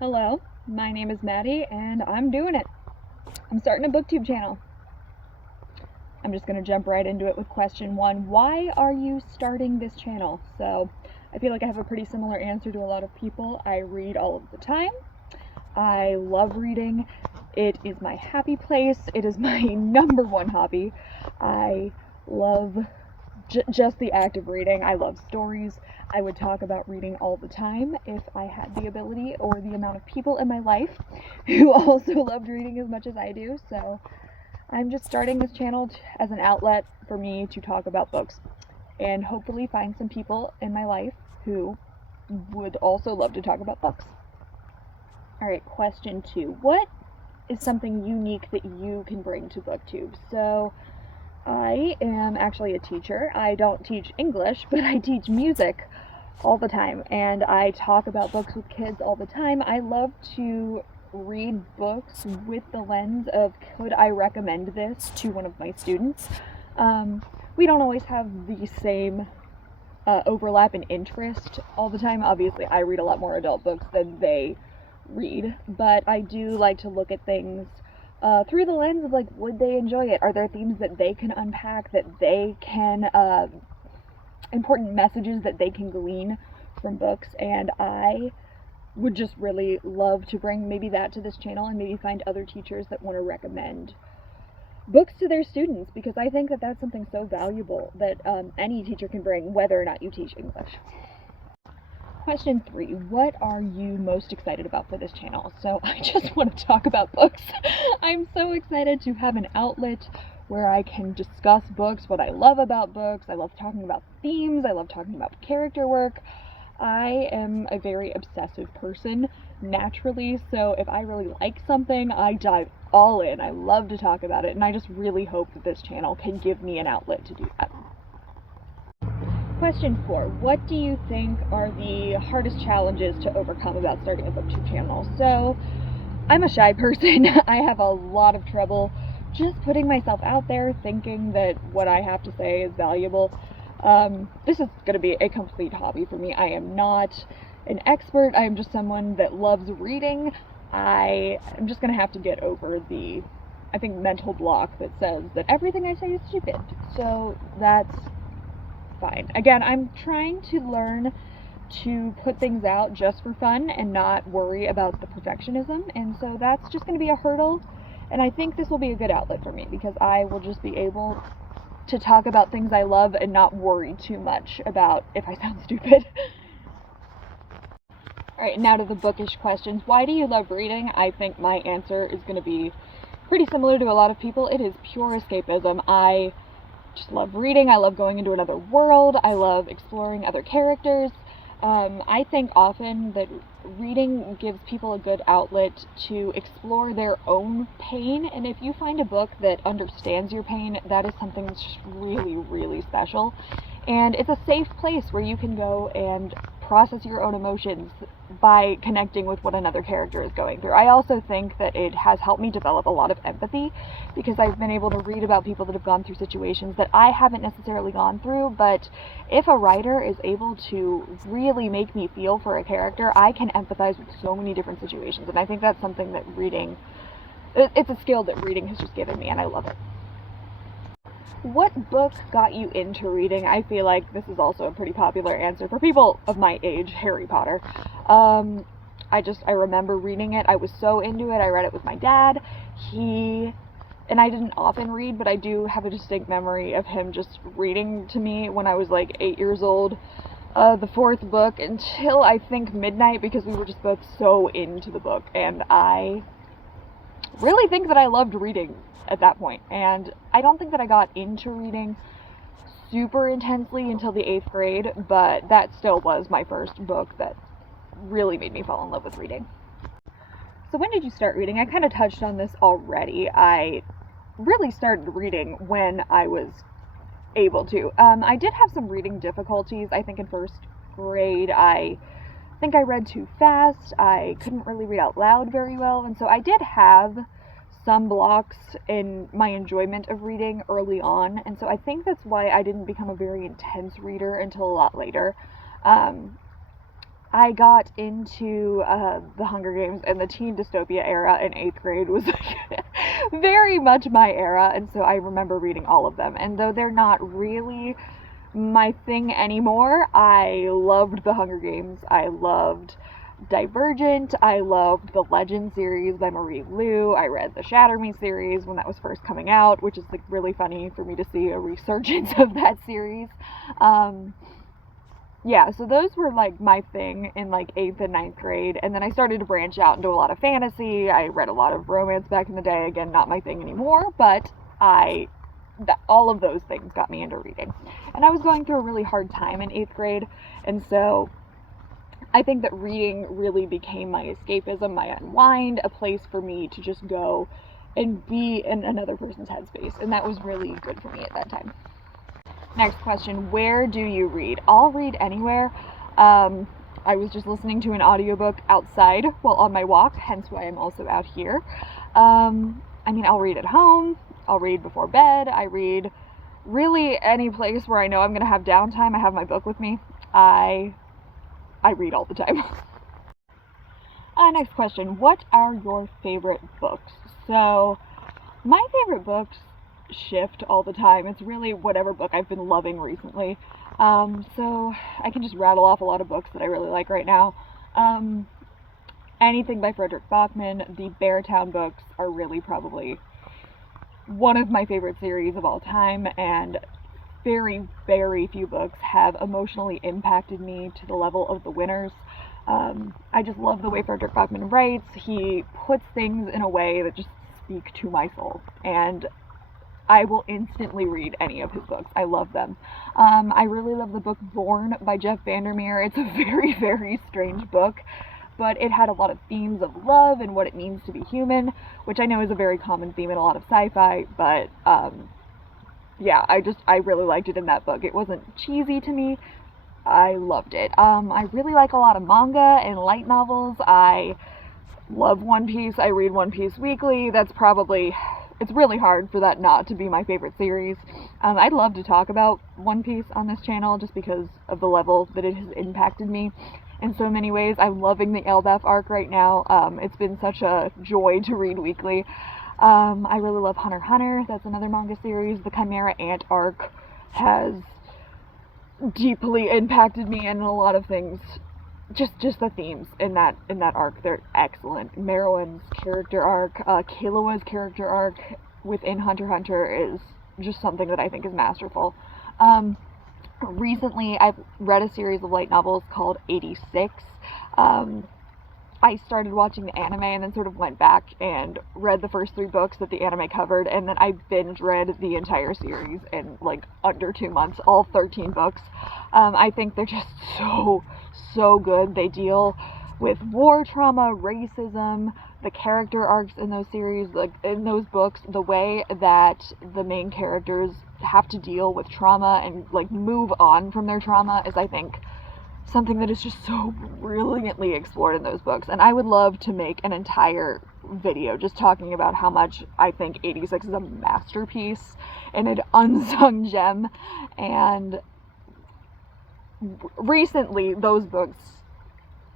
Hello, my name is Maddie and I'm doing it. I'm starting a Booktube channel. I'm just going to jump right into it with question one. Why are you starting this channel? So I feel like I have a pretty similar answer to a lot of people. I read all of the time. I love reading. It is my happy place. It is my number one hobby. I love just the act of reading. I love stories. I would talk about reading all the time if I had the ability or the amount of people in my life who also loved reading as much as I do. So I'm just starting this channel as an outlet for me to talk about books and hopefully find some people in my life who would also love to talk about books. All right, question two. What is something unique that you can bring to Booktube? So I am actually a teacher. I don't teach English, but I teach music all the time, and I talk about books with kids all the time. I love to read books with the lens of, could I recommend this to one of my students? We don't always have the same overlap in interest all the time. Obviously, I read a lot more adult books than they read, but I do like to look at things through the lens of, like, would they enjoy it? Are there themes that they can unpack, that they can, important messages that they can glean from books? And I would just really love to bring maybe that to this channel and maybe find other teachers that want to recommend books to their students, because I think that that's something so valuable that any teacher can bring, whether or not you teach English. Question three, what are you most excited about for this channel? So I just want to talk about books. I'm so excited to have an outlet where I can discuss books, what I love about books. I love talking about themes. I love talking about character work. I am a very obsessive person naturally, so if I really like something, I dive all in. I love to talk about it, and I just really hope that this channel can give me an outlet to do that. Question four, what do you think are the hardest challenges to overcome about starting a Booktube channel? So I'm a shy person. I have a lot of trouble just putting myself out there, thinking that what I have to say is valuable. This is going to be a complete hobby for me. I am not an expert. I am just someone that loves reading. I am just going to have to get over the, I think, mental block that says that everything I say is stupid. So that's fine. Again, I'm trying to learn to put things out just for fun and not worry about the perfectionism, and so that's just going to be a hurdle, and I think this will be a good outlet for me because I will just be able to talk about things I love and not worry too much about if I sound stupid. Alright, now to the bookish questions. Why do you love reading? I think my answer is going to be pretty similar to a lot of people. It is pure escapism. I just love reading. I love going into another world. I love exploring other characters. I think often that reading gives people a good outlet to explore their own pain, and if you find a book that understands your pain, that is something that's just really, really special. And it's a safe place where you can go and process your own emotions by connecting with what another character is going through. I also think that it has helped me develop a lot of empathy because I've been able to read about people that have gone through situations that I haven't necessarily gone through, but if a writer is able to really make me feel for a character, I can empathize with so many different situations, and I think that's something that reading, it's a skill that reading has just given me, and I love it. What book got you into reading? I feel like this is also a pretty popular answer for people of my age. Harry Potter. I remember reading it. I was so into it. I read it with my dad. And I didn't often read, but I do have a distinct memory of him just reading to me when I was like 8 years old. The fourth book until I think midnight, because we were just both so into the book, and I really think that I loved reading at that point. And I don't think that I got into reading super intensely until the 8th grade, but that still was my first book that really made me fall in love with reading. So when did you start reading? I kind of touched on this already. I really started reading when I was able to. I did have some reading difficulties. I think in first grade I think I read too fast. I couldn't really read out loud very well, and so I did have some blocks in my enjoyment of reading early on, and so I think that's why I didn't become a very intense reader until a lot later. I got into the Hunger Games, and the teen dystopia era in 8th grade was very much my era, and so I remember reading all of them. And though they're not really my thing anymore, I loved the Hunger Games. I loved Divergent. I loved the Legend series by Marie Lu. I read the Shatter Me series when that was first coming out, which is like really funny for me to see a resurgence of that series. Yeah, so those were like my thing in like 8th and 9th grade, and then I started to branch out into a lot of fantasy. I read a lot of romance back in the day. Again, not my thing anymore, but all of those things got me into reading. And I was going through a really hard time in 8th grade, and so I think that reading really became my escapism, my unwind, a place for me to just go and be in another person's headspace, and that was really good for me at that time. Next question, where do you read? I'll read anywhere. I was just listening to an audiobook outside while on my walk, hence why I'm also out here. I'll read at home, I'll read before bed, I read really any place where I know I'm going to have downtime. I have my book with me. I read all the time. Next question, what are your favorite books? So, my favorite books shift all the time. It's really whatever book I've been loving recently. So I can just rattle off a lot of books that I really like right now. Anything by Frederick Bachman. The Beartown books are really probably one of my favorite series of all time, and very, very few books have emotionally impacted me to the level of The Winners. I just love the way Frederick Bachman writes. He puts things in a way that just speak to my soul, and I will instantly read any of his books. I love them. I really love the book Born by Jeff Vandermeer. It's a very, very strange book, but it had a lot of themes of love and what it means to be human, which I know is a very common theme in a lot of sci-fi, but yeah, I really liked it in that book. It wasn't cheesy to me. I loved it. I really like a lot of manga and light novels. I love One Piece. I read One Piece weekly. It's really hard for that not to be my favorite series. I'd love to talk about One Piece on this channel just because of the level that it has impacted me in so many ways. I'm loving the Elbaf arc right now. It's been such a joy to read weekly. I really love Hunter x Hunter. That's another manga series. The Chimera Ant arc has deeply impacted me in a lot of things. Just the themes in that arc, they're excellent. Merowyn's character arc, Killua's character arc within Hunter x Hunter is just something that I think is masterful. Recently, I've read a series of light novels called 86. I started watching the anime and then sort of went back and read the first 3 books that the anime covered, and then I binge read the entire series in like under 2 months, all 13 books. I think they're just so good. They deal with war trauma, racism, the character arcs in those series, like in those books, the way that the main characters have to deal with trauma and like move on from their trauma is, I think, something that is just so brilliantly explored in those books. And I would love to make an entire video just talking about how much I think 86 is a masterpiece and an unsung gem. And recently, those books,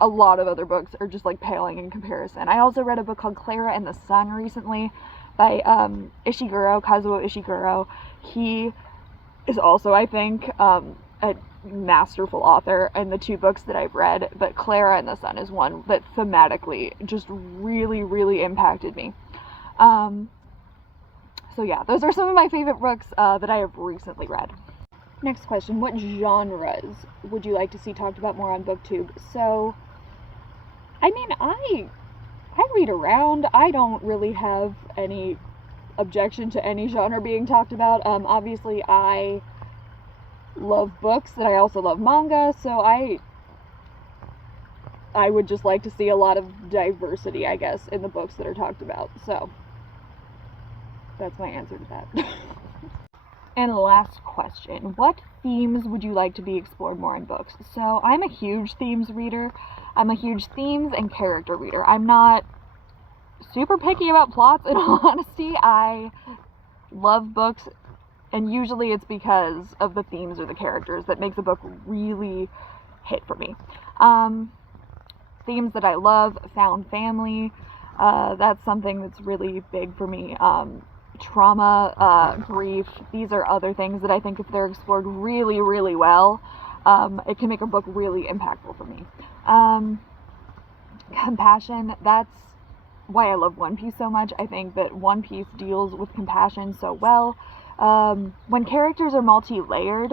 a lot of other books, are just like paling in comparison. I also read a book called Clara and the Sun recently by Kazuo Ishiguro. He is also, I think, a masterful author in the 2 books that I've read, but Clara and the Sun is one that thematically just really, really impacted me. So yeah, those are some of my favorite books that I have recently read. Next question, what genres would you like to see talked about more on Booktube? So, I read around. I don't really have any objection to any genre being talked about. Obviously, I love books, and I also love manga, so I would just like to see a lot of diversity, I guess, in the books that are talked about. So, that's my answer to that. And last question, what themes would you like to be explored more in books? So I'm a huge themes reader. I'm a huge themes and character reader. I'm not super picky about plots, in all honesty. I love books, and usually it's because of the themes or the characters that makes a book really hit for me. Themes that I love: found family. That's something that's really big for me. Trauma, grief. These are other things that I think if they're explored really, really well, it can make a book really impactful for me. Compassion. That's why I love One Piece so much. I think that One Piece deals with compassion so well. When characters are multi-layered,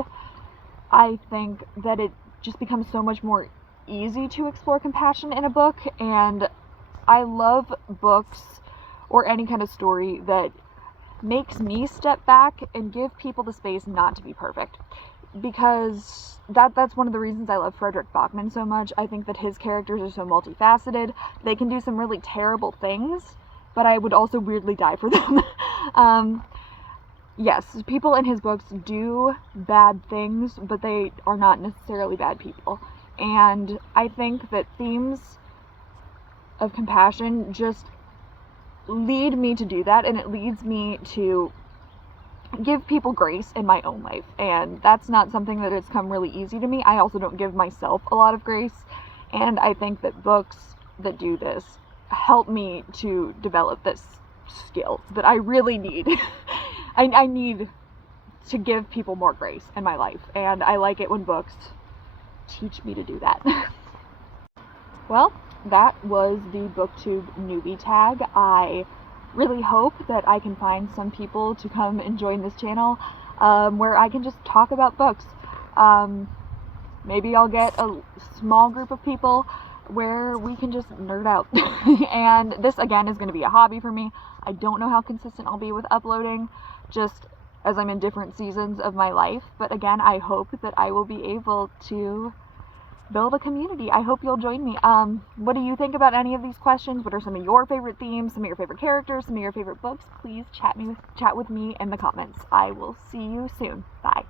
I think that it just becomes so much more easy to explore compassion in a book, and I love books or any kind of story that makes me step back and give people the space not to be perfect, because that's one of the reasons I love Frederick Bachman so much. I think that his characters are so multifaceted. They can do some really terrible things, but I would also weirdly die for them. Yes, people in his books do bad things, but they are not necessarily bad people. And I think that themes of compassion just lead me to do that, and it leads me to give people grace in my own life, and that's not something that has come really easy to me. I also don't give myself a lot of grace, and I think that books that do this help me to develop this skill that I really need. I need to give people more grace in my life, and I like it when books teach me to do that. Well, that was the Booktube Newbie Tag. I really hope that I can find some people to come and join this channel, where I can just talk about books. Maybe I'll get a small group of people where we can just nerd out. And this, again, is going to be a hobby for me. I don't know how consistent I'll be with uploading, just as I'm in different seasons of my life. But again, I hope that I will be able to build a community. I hope you'll join me. What do you think about any of these questions? What are some of your favorite themes, some of your favorite characters, some of your favorite books? Please chat with me in the comments. I will see you soon. Bye.